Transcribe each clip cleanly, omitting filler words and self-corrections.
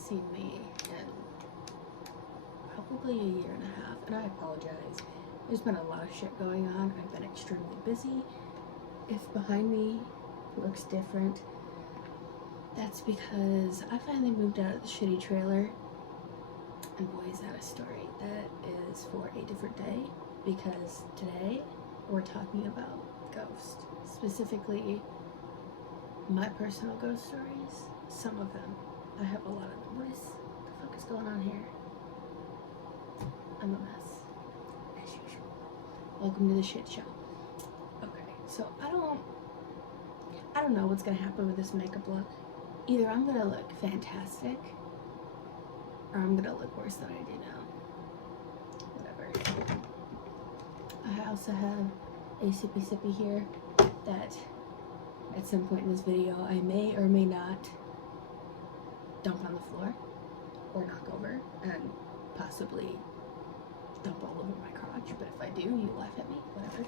seen me in probably a year and a half, and I apologize. There's been a lot of shit going on. I've been extremely busy. If behind me looks different, that's because I finally moved out of the shitty trailer. And boy, is that a story. That is for a different day, because today we're talking about ghosts. Specifically, my personal ghost stories. Some of them. I have a lot of them. What the fuck is going on here? I'm a mess, as usual. Welcome to the shit show. Okay, so I don't know what's gonna happen with this makeup look. Either I'm gonna look fantastic, or I'm gonna look worse than I do now. Whatever. I also have a sippy sippy here that at some point in this video I may or may not dump on the floor or knock over and possibly dump all over my crotch, but if I do, you laugh at me, whatever.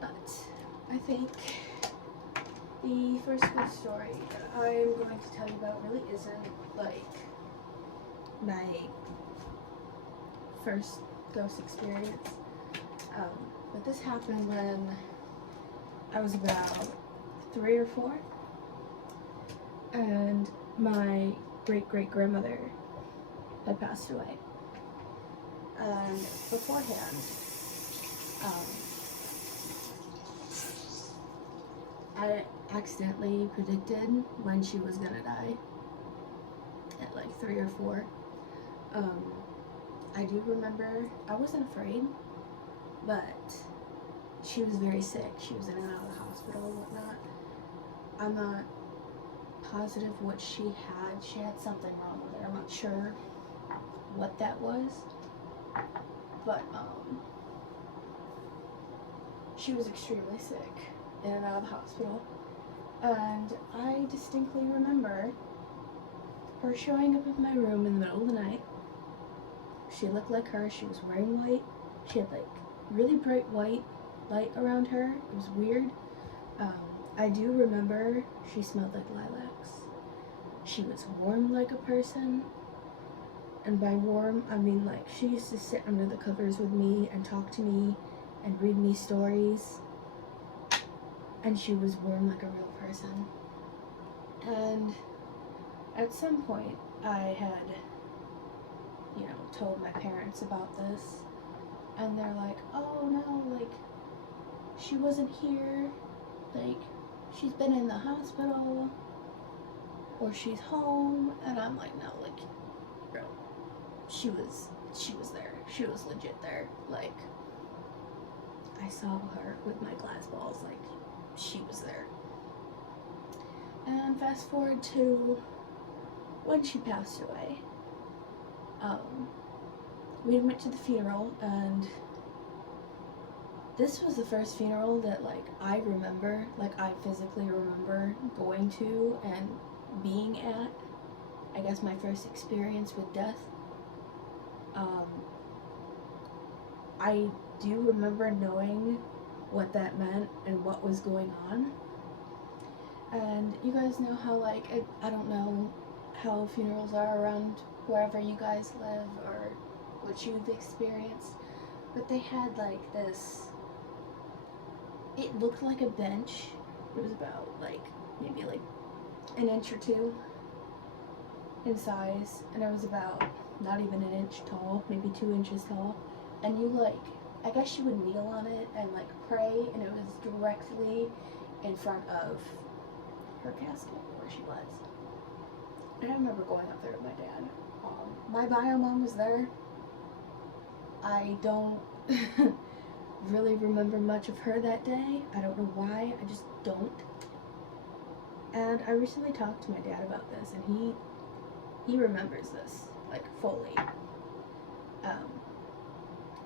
But I think the first good story that I'm going to tell you about really isn't like my first ghost experience, but this happened when I was about 3 or 4, and my great-great-grandmother had passed away. And beforehand, I accidentally predicted when she was gonna die at like 3 or 4. I do remember I wasn't afraid, but she was very sick. She was in and out of the hospital and whatnot. I'm not positive what she had. She had something wrong with her. I'm not sure what that was, but she was extremely sick, in and out of the hospital, and I distinctly remember her showing up in my room in the middle of the night. She looked like her. She was wearing white. She had like really bright white light around her. It was weird. I do remember she smelled like lilacs. She was warm like a person. And by warm, I mean like she used to sit under the covers with me and talk to me and read me stories. And she was warm like a real person. And at some point, I had, told my parents about this. And they're like, oh no, like, she wasn't here. Like, she's been in the hospital. Or she's home. And I'm like, no, like, bro, she was there. She was legit there. Like, I saw her with my glass balls. Like, she was there. And fast forward to when she passed away. We went to the funeral, and this was the first funeral that, like, I remember, like, I physically remember going to and being at. I guess my first experience with death. I do remember knowing what that meant and what was going on. And you guys know how, like, I don't know how funerals are around wherever you guys live or what you've experienced, but they had, like, this, it looked like a bench. It was about, like, maybe, like, an inch or 2 in size, and it was about not even an inch tall, maybe 2 inches tall, and you, like, I guess you would kneel on it and, like, pray, and it was directly in front of her casket where she was. And I remember going up there with my dad. My bio mom was there. I don't really remember much of her that day. I don't know why. I just don't. And I recently talked to my dad about this, and he remembers this, like, fully.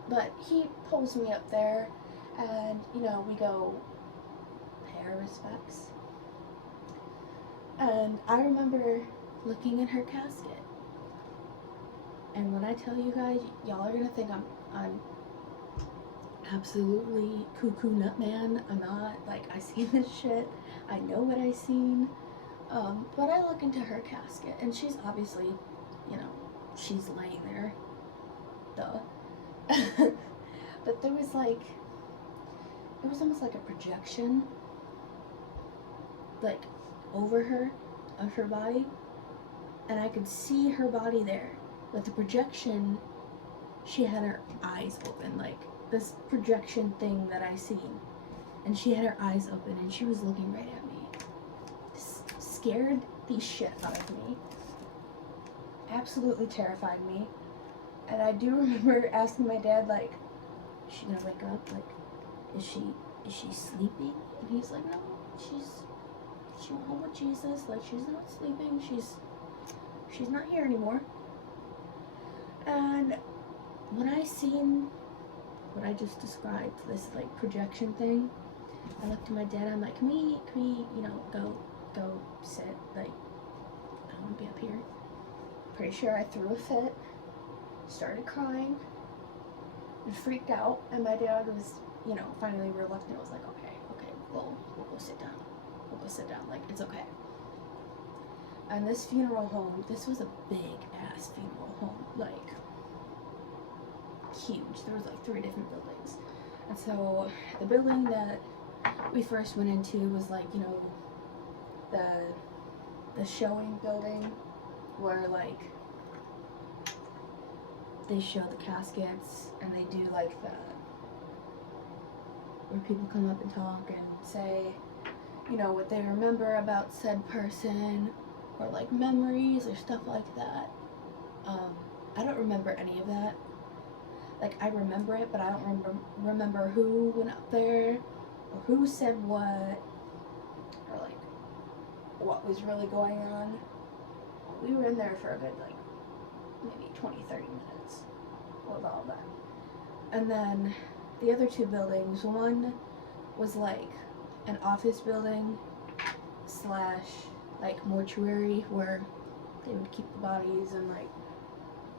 But he pulls me up there, and, we go pay our respects. And I remember looking in her casket. And when I tell you guys, y'all are gonna think I'm absolutely cuckoo nut man. I'm not. Like, I seen this shit. I know what I seen. But I look into her casket, and she's obviously, you know, she's laying there. Duh. But there was like, it was almost like a projection, like, over her, of her body. And I could see her body there. But the projection, she had her eyes open, like this projection thing that I seen. And she had her eyes open, and she was looking right at me. Scared the shit out of me. Absolutely terrified me. And I do remember asking my dad, like, is she gonna wake up? Like, is she sleeping? And he's like, no, she went home with Jesus. Like, she's not sleeping. She's not here anymore. And when I seen what I just described, this like projection thing, I looked at my dad. I'm like, can we, you know, go sit. Like, I don't want to be up here. Pretty sure I threw a fit, started crying, and freaked out. And my dad was, you know, finally reluctant. Was like, okay, we'll go sit down. We'll go sit down. Like, it's okay. And this funeral home, this was a big ass funeral home, like huge. There was like 3 different buildings. And so the building that we first went into was like, you know, the showing building where like they show the caskets and they do like where people come up and talk and say, you know, what they remember about said person, or like memories or stuff like that. I don't remember any of that. Like, I remember it, but I don't remember who went up there, or who said what, or like what was really going on. We were in there for a good like maybe 20-30 minutes with all that. And then the other 2 buildings, one was like an office building / like mortuary where they would keep the bodies, and like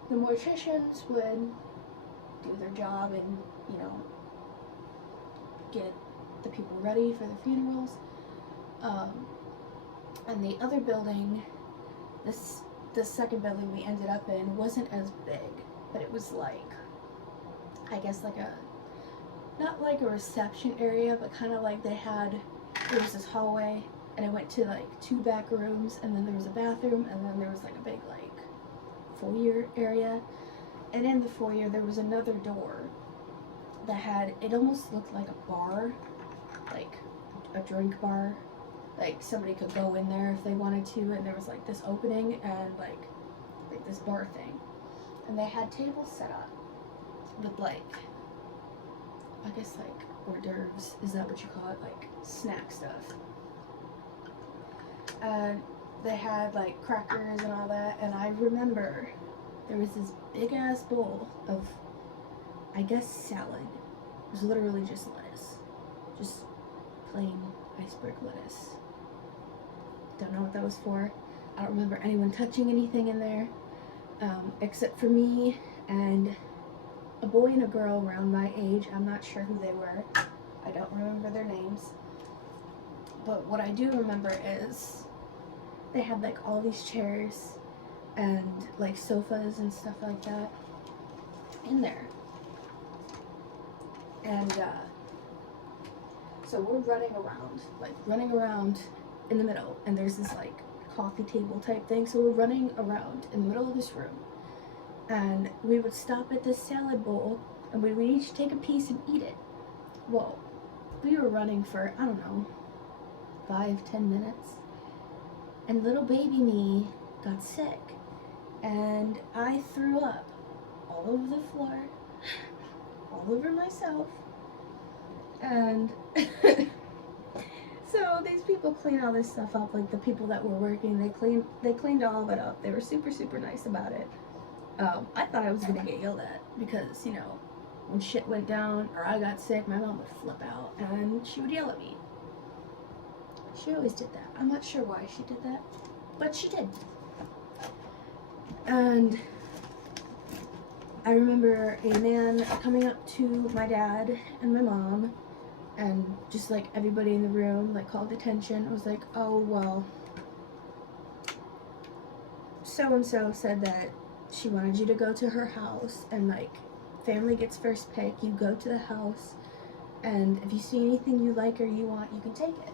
the morticians would do their job and, you know, get the people ready for their funerals. And the other building, the second building we ended up in wasn't as big, but it was like, I guess like not like a reception area, but kind of like there was this hallway, and it went to like 2 back rooms, and then there was a bathroom, and then there was like a big like foyer area. And in the foyer there was another door that it almost looked like a bar, like a drink bar. Like somebody could go in there if they wanted to, and there was like this opening and like this bar thing. And they had tables set up with like, I guess like hors d'oeuvres, is that what you call it? Like snack stuff. And they had like crackers and all that, and I remember there was this big ass bowl of, I guess, salad. It was literally just lettuce. Just plain iceberg lettuce. Don't know what that was for. I don't remember anyone touching anything in there, except for me and a boy and a girl around my age. I'm not sure who they were. I don't remember their names. But what I do remember is they had like all these chairs and like sofas and stuff like that in there. And so we're running around in the middle, and there's this like coffee table type thing. So we're running around in the middle of this room, and we would stop at this salad bowl, and we would each take a piece and eat it. Well, we were running for, I don't know, 5-10 minutes, and little baby me got sick, and I threw up all over the floor, all over myself, and so these people clean all this stuff up, like the people that were working, they cleaned all of it up. They were super, super nice about it. I thought I was gonna get yelled at, because, you know, when shit went down or I got sick, my mom would flip out and she would yell at me. She always did that. I'm not sure why she did that, but she did. And I remember a man coming up to my dad and my mom, and just like everybody in the room like called attention. It was like, oh well, so-and-so said that she wanted you to go to her house, and like family gets first pick. You go to the house, and if you see anything you like or you want, you can take it.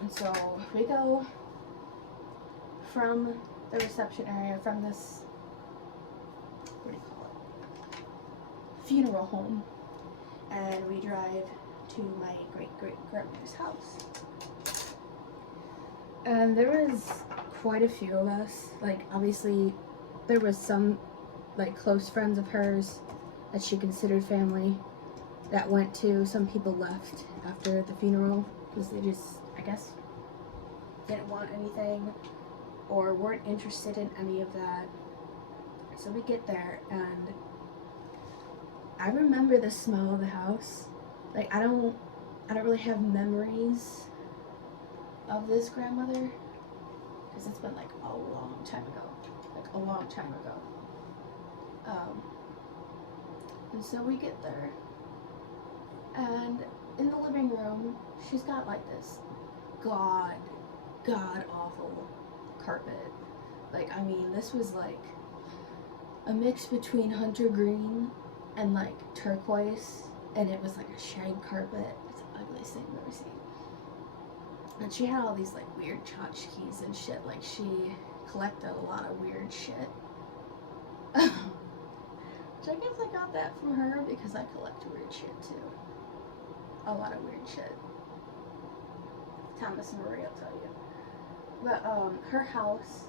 And so we go from the reception area, from this, what do you call it, funeral home, and we drive to my great-great-grandmother's house. And there was quite a few of us. Like, obviously, there was some, like, close friends of hers that she considered family that went to. Some people left after the funeral because they just, I guess, didn't want anything or weren't interested in any of that. So we get there, and I remember the smell of the house. Like, I don't really have memories of this grandmother because it's been like a long time ago. And so we get there, and in the living room, she's got like this god awful carpet. Like, I mean, this was like a mix between hunter green and like turquoise, and it was like a shag carpet. It's the ugliest thing I've ever seen. And she had all these like weird tchotchkes and shit. Like, she collected a lot of weird shit. Which I guess I got that from her because I collect weird shit too. A lot of weird shit. Thomas and Marie will tell you. But her house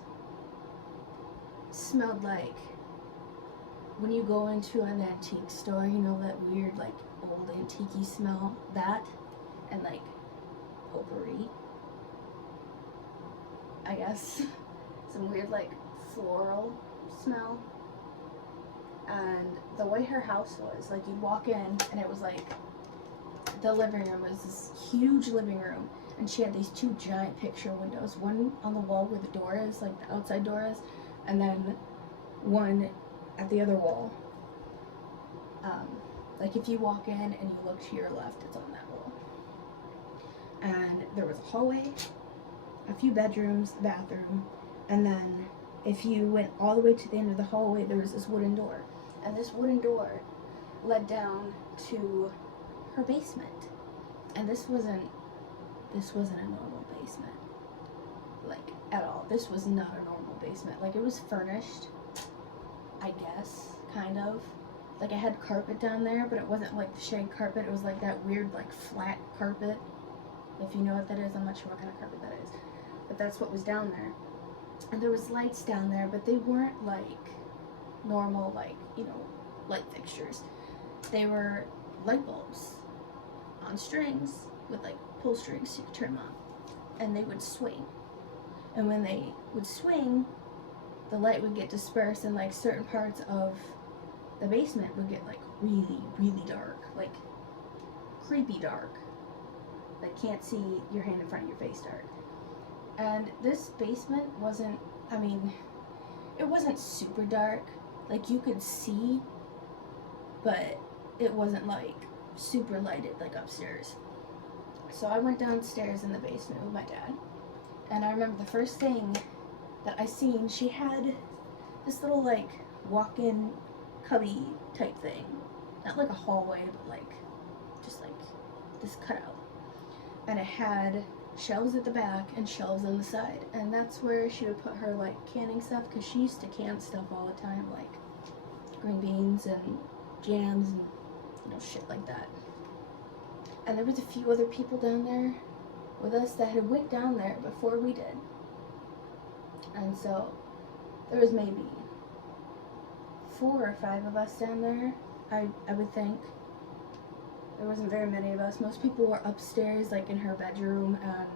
smelled like when you go into an antique store, you know, that weird like old antique-y smell, that, and like potpourri, I guess. Some weird like floral smell. And the way her house was, like, you'd walk in and it was like the living room was this huge living room, and she had these two giant picture windows, one on the wall where the door is, like the outside door is, and then one at the other wall. Like, if you walk in and you look to your left, it's on that wall. And there was a hallway, a few bedrooms, a bathroom, and then if you went all the way to the end of the hallway, there was this wooden door. And this wooden door led down to her basement. And this wasn't a normal basement. Like, at all. This was not a normal basement. Like, it was furnished, I guess, kind of. Like, it had carpet down there, but it wasn't like the shag carpet. It was like that weird, like, flat carpet. If you know what that is, I'm not sure what kind of carpet that is. But that's what was down there. And there was lights down there, but they weren't like normal, like, you know, light fixtures. They were light bulbs on strings with like pull strings so you could turn them on. And they would swing. And when they would swing, the light would get dispersed, and like certain parts of the basement would get like really, really dark. Like creepy dark. Like, can't see your hand in front of your face dark. And this basement wasn't, I mean, it wasn't super dark. Like, you could see, but it wasn't like super lighted like upstairs. So I went downstairs in the basement with my dad, and I remember the first thing that I seen, she had this little like walk-in cubby type thing. Not like a hallway, but like just like this cutout. And it had shelves at the back and shelves on the side, and that's where she would put her like canning stuff, because she used to can stuff all the time, like green beans and jams and, you know, shit like that. And there was a few other people down there with us that had went down there before we did, and so there was maybe 4 or 5 of us down there, I would think. There wasn't very many of us. Most people were upstairs, like in her bedroom, and,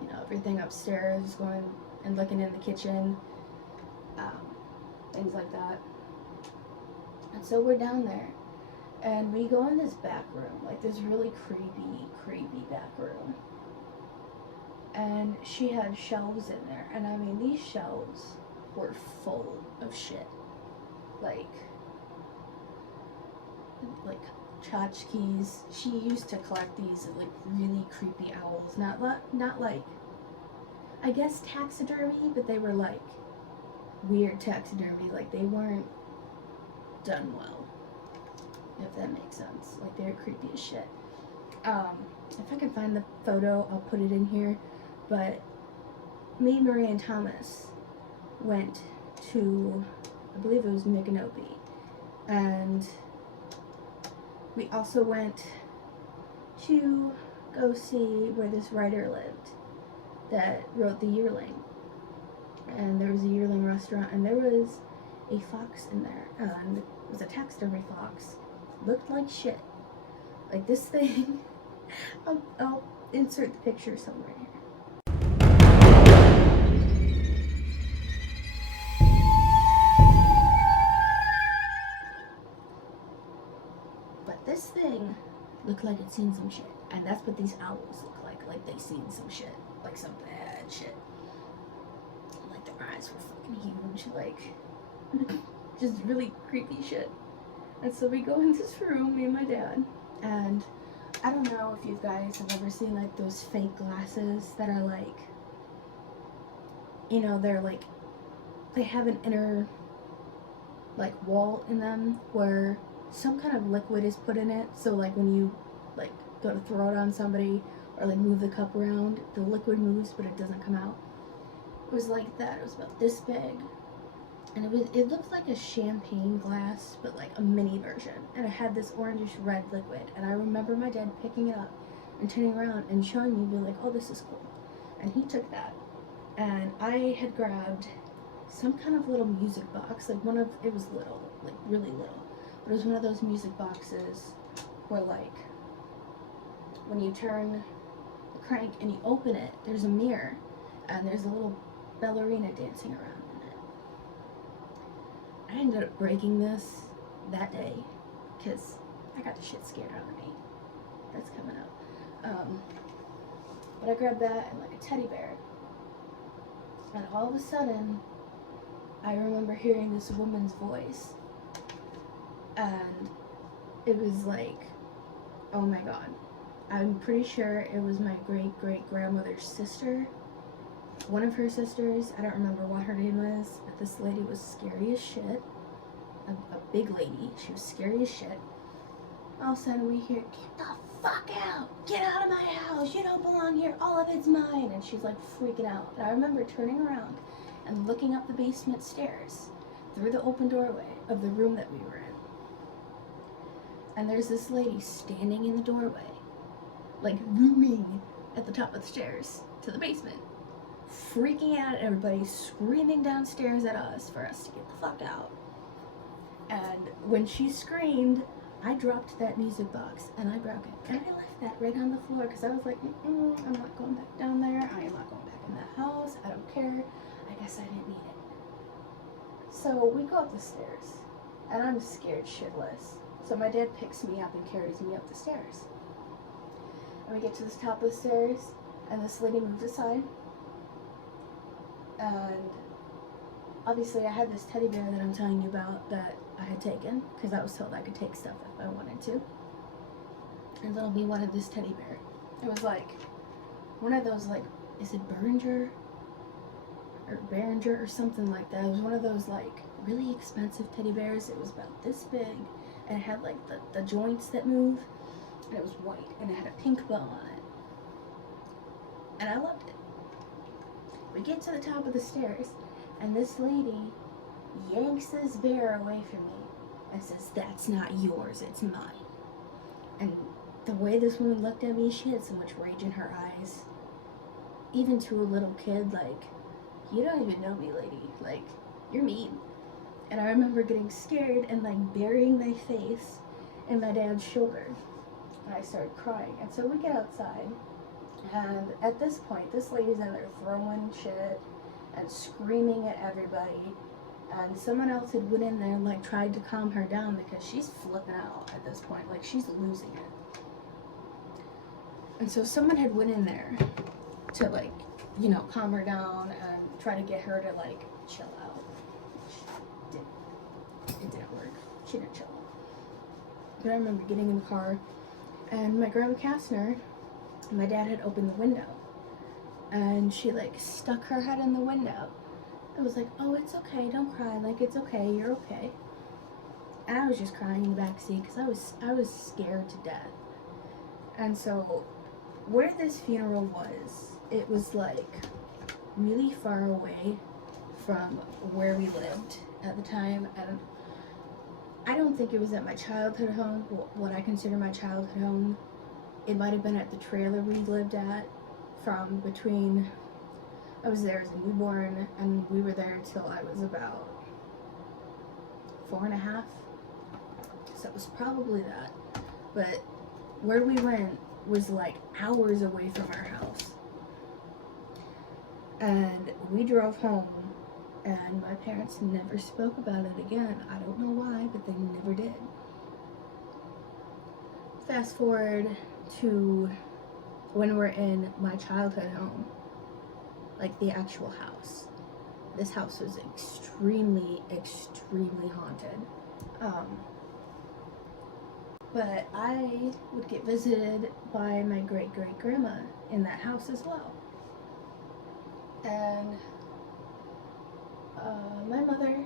you know, everything upstairs, going and looking in the kitchen, things like that. And so we're down there, and we go in this back room, like this really creepy back room. And she had shelves in there, and I mean, these shelves were full of shit. Like tchotchkes. She used to collect these like really creepy owls. Not like I guess taxidermy, but they were like weird taxidermy. Like they weren't done well, if that makes sense. Like they were creepy as shit. If I can find the photo, I'll put it in here. But me, Marie, and Thomas went to, I believe it was Micanopy, and we also went to go see where this writer lived that wrote The Yearling. And there was a Yearling restaurant, and there was a fox in there, and it was a taxidermy fox. Looked like shit. Like this thing. I'll insert the picture somewhere here. But this thing looked like it'd seen some shit, and that's what these owls look like they seen some shit, like some bad shit. Like their eyes were fucking huge, like just really creepy shit. And so we go in this room, me and my dad, and I don't know if you guys have ever seen like those fake glasses that are like, you know, they're like, they have an inner like wall in them where some kind of liquid is put in it, so like when you like go to throw it on somebody or like move the cup around, the liquid moves but it doesn't come out. It was like that. It was about this big, and it looked like a champagne glass but like a mini version, and it had this orangish red liquid. And I remember my dad picking it up and turning around and showing me, being like, oh, this is cool. And he took that, and I had grabbed some kind of little music box, like it was little, like really little. It was one of those music boxes where, like, when you turn the crank and you open it, there's a mirror, and there's a little ballerina dancing around in it. I ended up breaking this that day, because I got the shit scared out of me. That's coming up. But I grabbed that and, like, a teddy bear. And all of a sudden, I remember hearing this woman's voice. And it was like, oh my god. I'm pretty sure it was my great-great-grandmother's sister. One of her sisters. I don't remember what her name was, but this lady was scary as shit. A big lady. She was scary as shit. All of a sudden we hear, get the fuck out! Get out of my house! You don't belong here! All of it's mine! And she's like freaking out. And I remember turning around and looking up the basement stairs through the open doorway of the room that we were in. And there's this lady standing in the doorway, like looming at the top of the stairs to the basement, freaking out at everybody, screaming downstairs at us for us to get the fuck out. And when she screamed, I dropped that music box and I broke it. And I left that right on the floor because I was like, I'm not going back down there. I am not going back in that house. I don't care. I guess I didn't need it. So we go up the stairs, and I'm scared shitless. So my dad picks me up and carries me up the stairs. And we get to the top of the stairs, and this lady moves aside. And obviously I had this teddy bear that I'm telling you about that I had taken, because I was told I could take stuff if I wanted to. And little me wanted this teddy bear. It was like one of those, like, is it Behringer or something like that. It was one of those like really expensive teddy bears. It was about this big, and it had like the joints that move, and it was white, and it had a pink bow on it, and I loved it. We get to the top of the stairs, and this lady yanks this bear away from me and says, that's not yours, it's mine. And the way this woman looked at me, she had so much rage in her eyes. Even to a little kid, like, you don't even know me, lady. Like, you're mean. And I remember getting scared and, like, burying my face in my dad's shoulder. And I started crying. And so we get outside. And at this point, this lady's in there throwing shit and screaming at everybody. And someone else had went in there and, like, tried to calm her down because she's flipping out at this point. Like, she's losing it. And so someone had went in there to, like, you know, calm her down and try to get her to, like, chill out. It didn't work. She didn't chill out. But I remember getting in the car, and my grandma Kastner, my dad had opened the window. and she like stuck her head in the window. It was like, oh, it's okay, don't cry, like it's okay, you're okay. And I was just crying in the back seat because I was scared to death. And so where this funeral was, it was like really far away from where we lived at the time, and I don't think it was at my childhood home, what I consider my childhood home. It might have been at the trailer we lived at from between, I was there as a newborn, and we were there till I was about 4.5. So it was probably that. But where we went was like hours away from our house. And we drove home, and my parents never spoke about it again. I don't know why, but they never did. Fast forward to when we're in my childhood home, like the actual house. This house was extremely, extremely haunted. But I would get visited by my great-great-grandma in that house as well. And my mother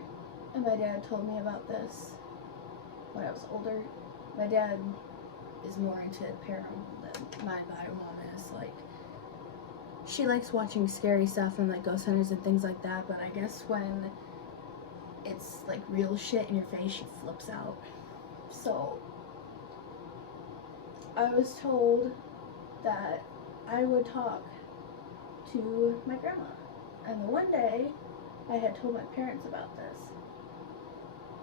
and my dad told me about this when I was older. My dad is more into paranormal than my mom is. Like, she likes watching scary stuff and like ghost hunters and things like that, but I guess when it's like real shit in your face, she flips out. So I was told that I would talk to my grandma. And the one day I had told my parents about this,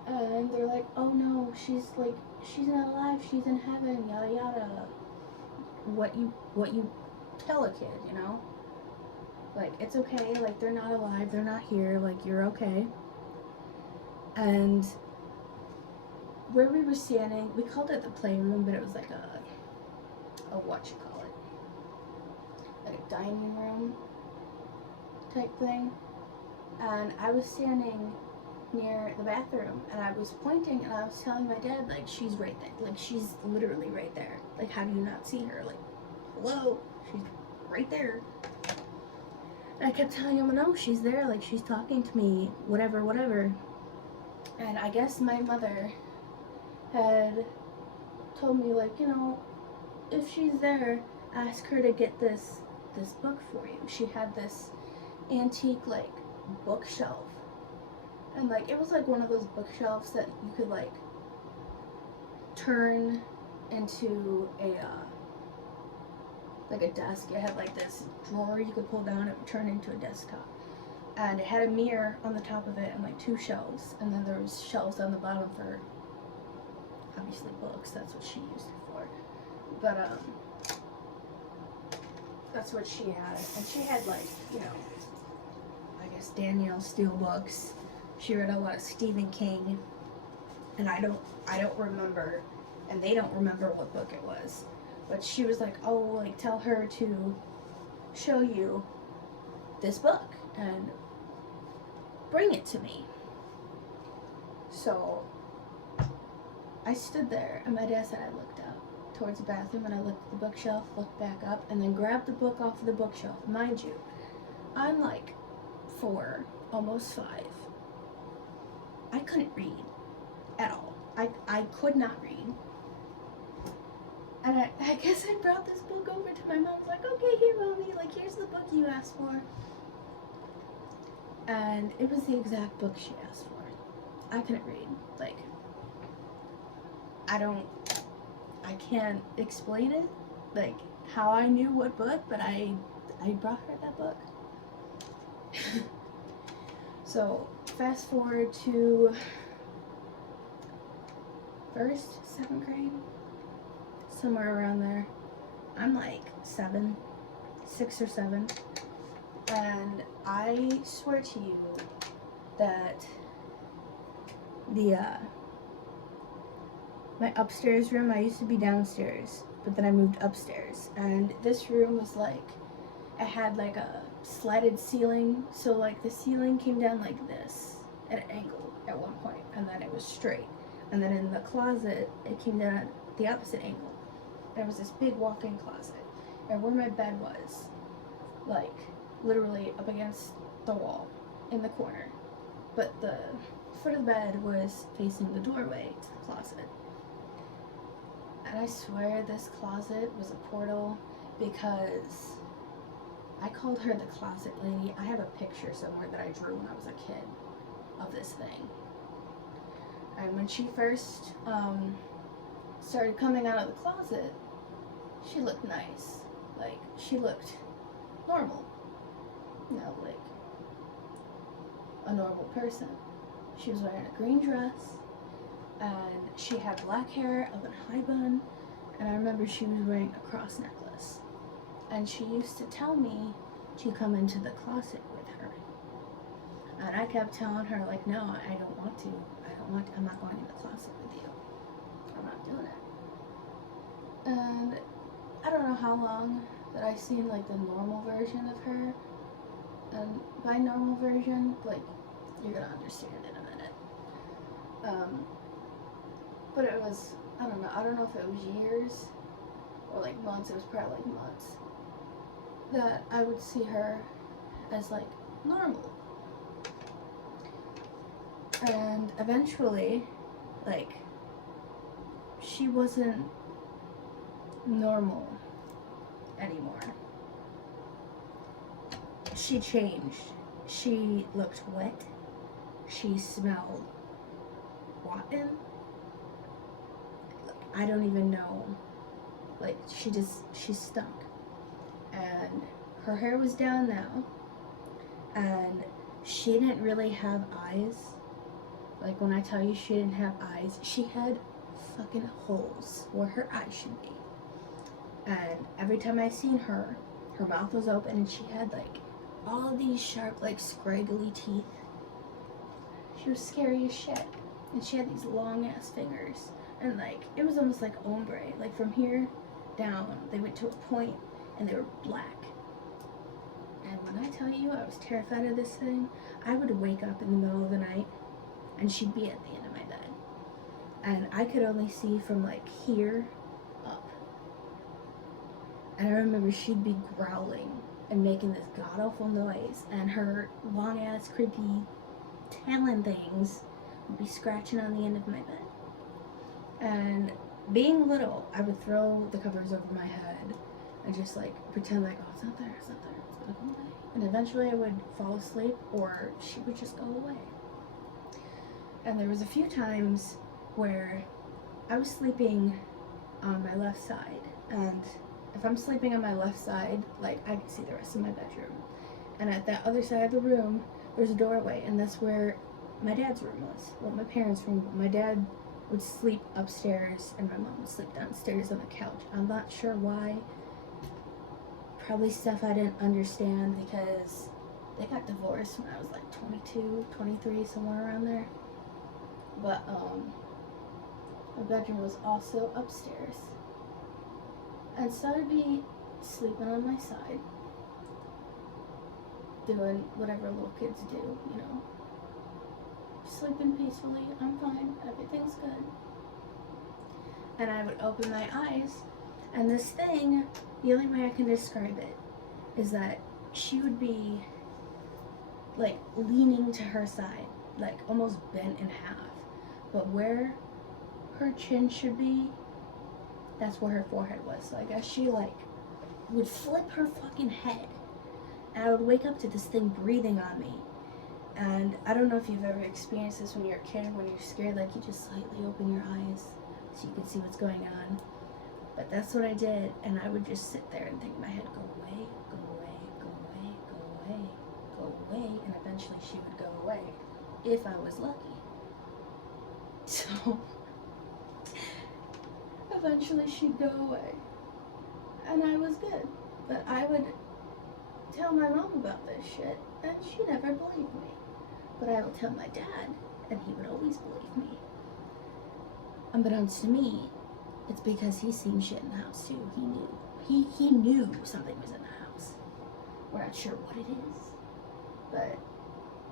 and they're like, oh no, she's not alive, she's in heaven, yada yada. What you tell a kid, you know? Like, it's okay, like they're not alive, they're not here, like you're okay. And where we were standing, we called it the playroom, but it was like a what you call it, like a dining room type thing. And I was standing near the bathroom, and I was pointing, and I was telling my dad, like, she's right there, like she's literally right there, like how do you not see her, like hello, she's right there. And I kept telling him, no, she's there, like she's talking to me, whatever. And I guess my mother had told me, like, you know, if she's there, ask her to get this book for you. She had this antique, like, bookshelf. And, like, it was, like, one of those bookshelves that you could, like, turn into like a desk. It had, like, this drawer you could pull down. It would turn into a desktop. And it had a mirror on the top of it and, like, 2 shelves. And then there was shelves on the bottom for, obviously, books. That's what she used it for. But, that's what she had. And she had, like, you know, I guess Danielle Steele books. She read a lot of Stephen King. And I don't remember, and they don't remember what book it was. But she was like, oh, like, tell her to show you this book and bring it to me. So I stood there, and my dad said I looked out towards the bathroom, and I looked at the bookshelf, looked back up, and then grabbed the book off of the bookshelf. Mind you, I'm like 4, almost 5. I couldn't read at all. I could not read. And I guess I brought this book over to my mom. I was like, okay, here, mommy, like, here's the book you asked for. And it was the exact book she asked for. I couldn't read. Like, I can't explain it, like, how I knew what book, but I brought her that book. So, fast forward to 1st, 7th grade, somewhere around there. I'm like 6 or 7, and I swear to you that my upstairs room, I used to be downstairs, but then I moved upstairs, and this room was like, it had like a slatted ceiling, so like the ceiling came down like this at an angle at one point, and then it was straight. And then in the closet, it came down at the opposite angle. There was this big walk-in closet. And where my bed was, like literally up against the wall in the corner. But the foot of the bed was facing the doorway to the closet. And I swear this closet was a portal because I called her the closet lady. I have a picture somewhere that I drew when I was a kid of this thing. And when she first started coming out of the closet, she looked nice. Like, she looked normal. You know, like a normal person. She was wearing a green dress, and she had black hair up in a high bun, and I remember she was wearing a cross necklace. And she used to tell me to come into the closet with her. And I kept telling her, like, no, I don't want to. I'm not going in the closet with you. I'm not doing it. And I don't know how long that I seen, like, the normal version of her. And by normal version, like, you're gonna understand in a minute. But it was, I don't know if it was years or like months. It was probably like months that I would see her as like normal. And eventually, like, she wasn't normal anymore. She changed. She looked wet. She smelled rotten. I don't even know. Like, she stunk. And her hair was down now. And she didn't really have eyes. Like, when I tell you she didn't have eyes, she had fucking holes where her eyes should be. And every time I seen her, her mouth was open and she had like all of these sharp, like scraggly teeth. She was scary as shit. And she had these long ass fingers. And like, it was almost like ombre. Like from here down, they went to a point and they were black. And when I tell you I was terrified of this thing, I would wake up in the middle of the night and she'd be at the end of my bed. And I could only see from like here up. And I remember she'd be growling and making this god-awful noise. And her long-ass, creepy talon things would be scratching on the end of my bed. And being little, I would throw the covers over my head and just like pretend like, oh, it's not there, it's gonna go away. And eventually I would fall asleep or she would just go away. And there was a few times where I was sleeping on my left side, and if I'm sleeping on my left side, like, I can see the rest of my bedroom. And at that other side of the room, there's a doorway, and that's where my dad's room was. Well, my parents' room. My dad would sleep upstairs, and my mom would sleep downstairs on the couch. I'm not sure why. Probably stuff I didn't understand because they got divorced when I was like 22, 23, somewhere around there. But, my bedroom was also upstairs. And so I'd be sleeping on my side, doing whatever little kids do, you know. Sleeping peacefully, I'm fine, everything's good. And I would open my eyes, and this thing, the only way I can describe it is that she would be, like, leaning to her side, like, almost bent in half. But where her chin should be, that's where her forehead was. So I guess she, like, would flip her fucking head. And I would wake up to this thing breathing on me. And I don't know if you've ever experienced this when you're a kid, when you're scared, like, you just slightly open your eyes so you can see what's going on. But that's what I did, and I would just sit there and think in my head, go away, go away, go away, go away, go away, and eventually she would go away, if I was lucky. So eventually she'd go away, and I was good. But I would tell my mom about this shit, and she never believed me. But I would tell my dad, and he would always believe me. Unbeknownst to me, it's because he's seen shit in the house too. He knew. He knew something was in the house. We're not sure what it is, but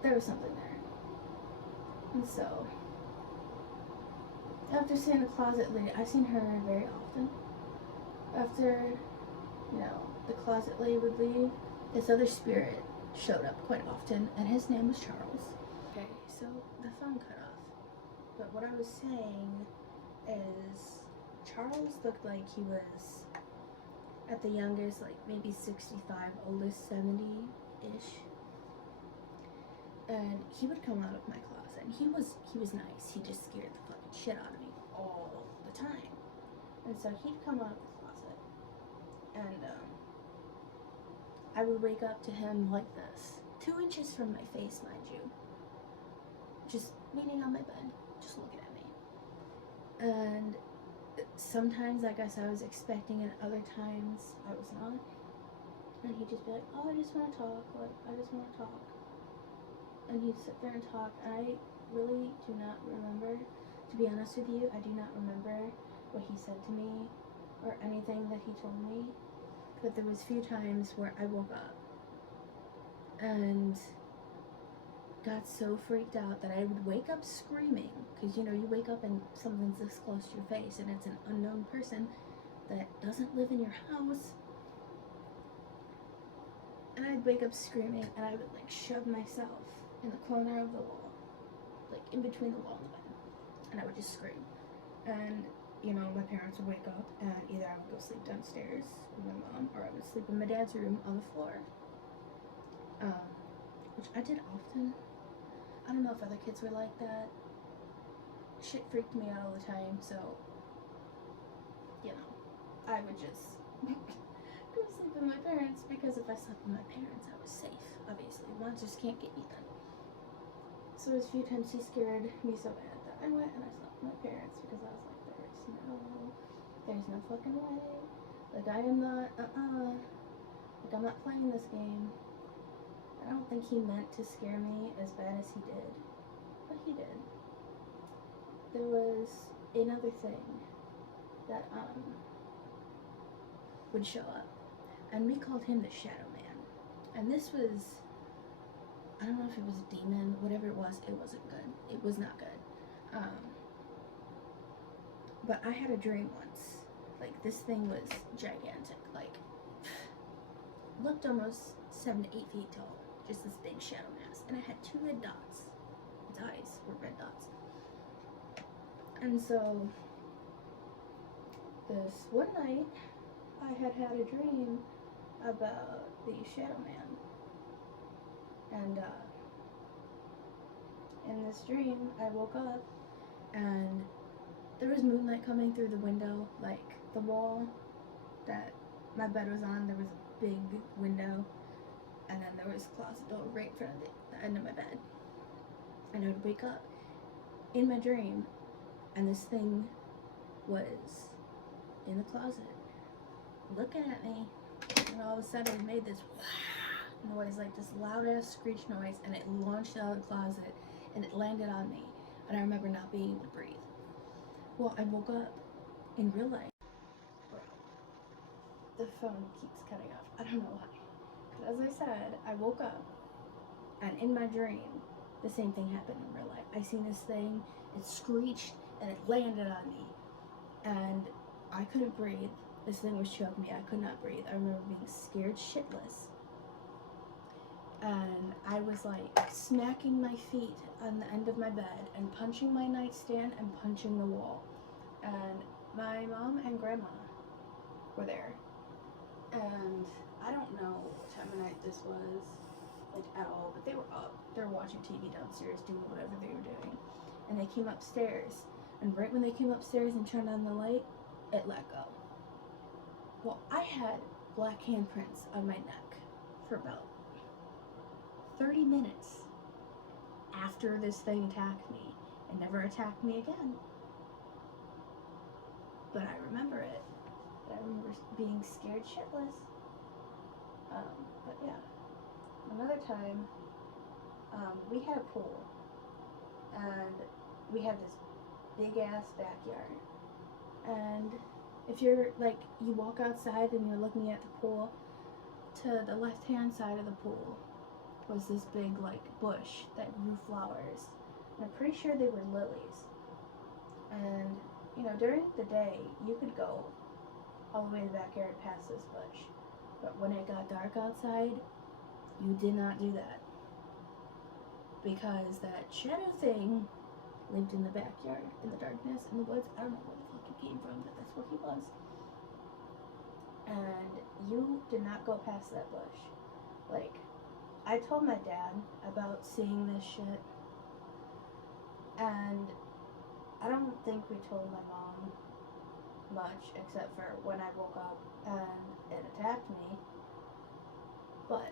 there was something there. And so, after seeing the closet lady, I've seen her very often. After, you know, the closet lady would leave, this other spirit showed up quite often, and his name was Charles. Okay, so the phone cut off. But what I was saying is Charles looked like he was at the youngest, like maybe 65, oldest 70-ish. And he would come out of my closet, and he was nice. He just scared the fucking shit out of me all the time. And so he'd come out of the closet, and I would wake up to him like this, 2 inches from my face, mind you, just leaning on my bed, just looking at me. And sometimes I guess I was expecting it, other times I was not. And he'd just be like, oh, I just want to talk, like, I just want to talk. And he'd sit there and talk, and I really do not remember, to be honest with you, I do not remember what he said to me or anything that he told me. But there was few times where I woke up and got so freaked out that I would wake up screaming, because you know, you wake up and something's this close to your face and it's an unknown person that doesn't live in your house. And I'd wake up screaming, and I would like shove myself in the corner of the wall, like in between the wall and the bed, and I would just scream. And you know, my parents would wake up, and either I would go sleep downstairs with my mom, or I would sleep in my dad's room on the floor, which I did often. I don't know if other kids were like that. Shit freaked me out all the time, so you know, I would just go sleep with my parents, because if I slept with my parents, I was safe. Obviously, monsters can't get me then. So there's a few times he scared me so bad that I went and I slept with my parents, because I was like, there's no fucking way. Like, I am not, like, I'm not playing this game. I don't think he meant to scare me as bad as he did, but he did. There was another thing that, would show up, and we called him the Shadow Man. And this was, I don't know if it was a demon, whatever it wasn't good. It was not good. But I had a dream once. Like, this thing was gigantic. Like, looked almost 7 to 8 feet tall. Just this big shadow mass. And it had 2 red dots. Its eyes were red dots. And so, this one night, I had a dream about the Shadow Man. And, in this dream, I woke up, and there was moonlight coming through the window, like the wall that my bed was on. There was a big window, and then there was a closet door right in front of the end of my bed. And I would wake up in my dream, and this thing was in the closet looking at me, and all of a sudden it made this noise, like this loud ass screech noise, and it launched out of the closet, and it landed on me, and I remember not being able to breathe. Well, I woke up in real life. Bro, the phone keeps cutting off. I don't know why. But as I said, I woke up, and in my dream, the same thing happened in real life. I seen this thing, it screeched, and it landed on me. And I couldn't breathe. This thing was choking me. I could not breathe. I remember being scared shitless. And I was like smacking my feet on the end of my bed and punching my nightstand and punching the wall. And my mom and grandma were there. And I don't know what time of night this was, like, at all, but they were up. They were watching TV downstairs, doing whatever they were doing. And they came upstairs. And right when they came upstairs and turned on the light, it let go. Well, I had black handprints on my neck for about 30 minutes after this thing attacked me, and never attacked me again. But I remember it. I remember being scared shitless. But yeah. Another time, we had a pool, and we had this big ass backyard. And if you're like, you walk outside and you're looking at the pool, to the left hand side of the pool was this big like bush that grew flowers, and I'm pretty sure they were lilies. And you know, during the day you could go all the way to the backyard past this bush, but when it got dark outside, You did not do that. Because that shadow thing lived in the backyard, in the darkness, in the woods. I don't know where the fuck it came from, but that's where he was. And you did not go past that bush. Like, I told my dad about seeing this shit, and I don't think we told my mom much, except for when I woke up and it attacked me. But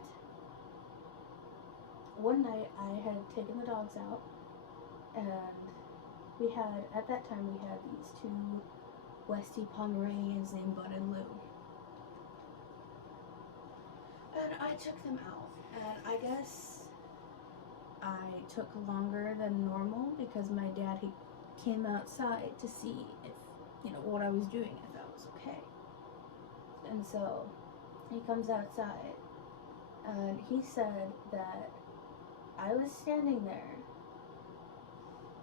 one night I had taken the dogs out, and we had, at that time, we had these 2 Westie Pomeranians named Bud and Lou. And I took them out, and I guess I took longer than normal because my dad, he came outside to see if, what I was doing, if that was okay. And so he comes outside, and he said that I was standing there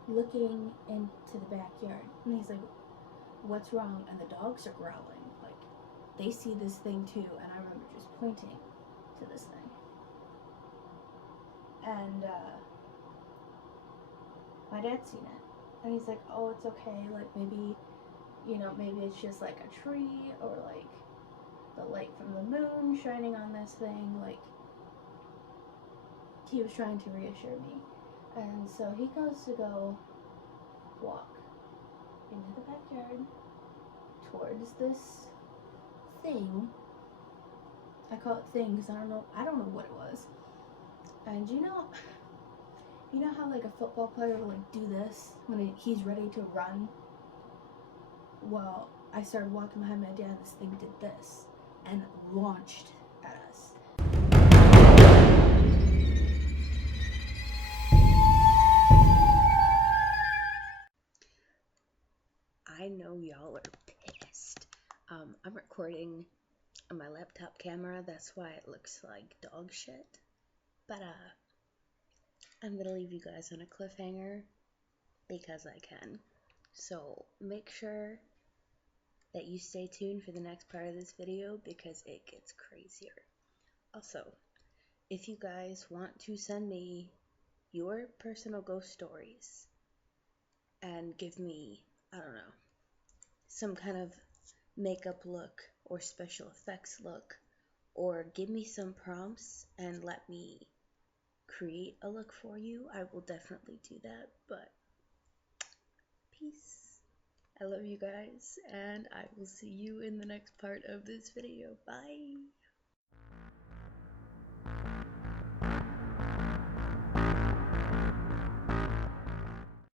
looking into the backyard, and he's like, what's wrong? And the dogs are growling, like they see this thing too. And I remember just pointing to this thing, and my dad's seen it, and he's like, oh, it's okay, like maybe it's just like a tree, or like the light from the moon shining on this thing. Like, he was trying to reassure me. And so he goes to go walk into the backyard towards this thing. I call it thing because I don't know what it was. And you know how like a football player will like do this when he's ready to run? Well, I started walking behind my dad, and this thing did this and launched at us. I know y'all are pissed. I'm recording on my laptop camera, that's why it looks like dog shit. But I'm gonna leave you guys on a cliffhanger because I can. So make sure that you stay tuned for the next part of this video because it gets crazier. Also, if you guys want to send me your personal ghost stories and give me, I don't know, some kind of makeup look or special effects look, or give me some prompts and let me create a look for you, I will definitely do that. But peace. I love you guys, and I will see you in the next part of this video. Bye.